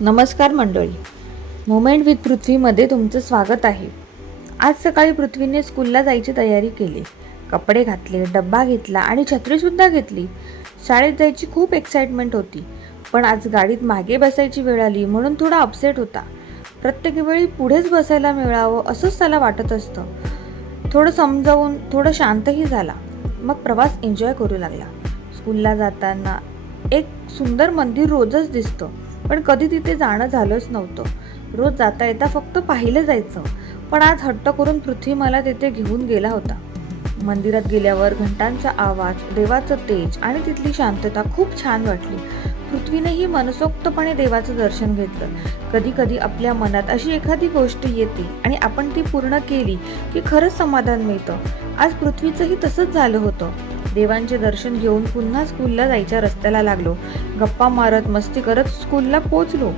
नमस्कार मंडळी, moment with पृथ्वीमध्ये तुमचं स्वागत आहे. आज सकाळी पृथ्वीने स्कूलला जायची तयारी केली. कपडे घातले, डब्बा घेतला आणि छत्रीसुद्धा घेतली. शाळेत जायची खूप एक्साइटमेंट होती, पण आज गाडीत मागे बसायची वेळ आली म्हणून थोडा अपसेट होता. प्रत्येक वेळी पुढेच बसायला मिळावं असंच त्याला वाटत असतं. थोडं समजावून थोडं शांतही झाला. मग प्रवास एन्जॉय करू लागला. स्कूलला जाताना एक सुंदर मंदिर रोजच दिसतं, पण कधी तिथे जाणं झालंच नव्हतं. रोज जाता येता फक्त पाहिलं जायचं, पण आज हट्ट करून पृथ्वी मला तिथे घेऊन गेला होता. मंदिरात गेल्यावर घंटांचा आवाज, देवाचं तेज आणि तिथली शांतता खूप छान वाटली. पृथ्वीनेही मनसोक्तपणे देवाचं दर्शन घेतलं. कधी कधी आपल्या मनात अशी एखादी गोष्ट येते आणि आपण ती पूर्ण केली की खरंच समाधान मिळतं. आज पृथ्वीचंही तसंच झालं होतं. देवांचे दर्शन घेऊन पुन्हा स्कूलला जायच्या रस्त्याला लागलो. गप्पा मारत मस्ती करत स्कूलला पोहोचलो.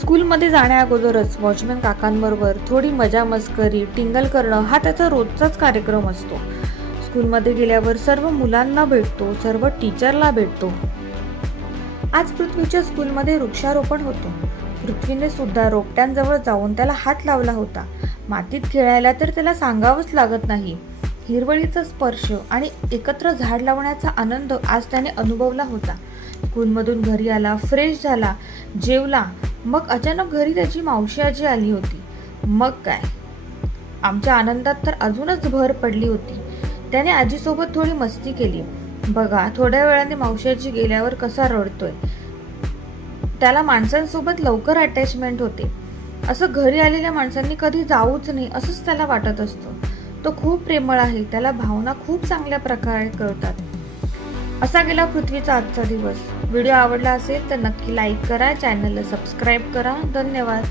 स्कूलमध्ये जाण्या अगोदरच वॉचमॅन काकांबरोबर थोडी मजा मस्करी टिंगल करणं हा त्याचा रोजचाच कार्यक्रम असतो. स्कूलमध्ये गेल्यावर सर्व मुलांना भेटतो, सर्व टीचरला भेटतो. आज पृथ्वीच्या स्कूलमध्ये वृक्षारोपण होतं. पृथ्वीने सुद्धा रोपट्यांजवळ जाऊन त्याला हात लावला होता. मातीत खेळायला तर त्याला सांगावंच लागत नाही. हिरवळीचा स्पर्श आणि एकत्र झाड लावण्याचा आनंद आज त्याने अनुभवला होता. स्कूलमधून घरी आला, फ्रेश झाला, जेवला. मग अचानक घरी त्याची मावशी आजी आली होती. मग काय, आमच्या आनंदात तर अजूनच भर पडली होती. त्याने आजीसोबत थोडी मस्ती केली. बघा, थोड्या वेळाने मावशी आजी गेल्यावर कसा रडतोय. त्याला माणसांसोबत लवकर अटॅचमेंट होते. असं घरी आलेल्या माणसांनी कधी जाऊच नाही असंच त्याला वाटत असतं. तो खूप प्रेमळ आहे. त्याला भावना खूप चांगल्या प्रकारे कळतात. असा गेला पृथ्वीचा आजचा दिवस. व्हिडिओ आवडला असेल तर नक्की लाईक करा, चॅनलला सबस्क्राईब करा. धन्यवाद.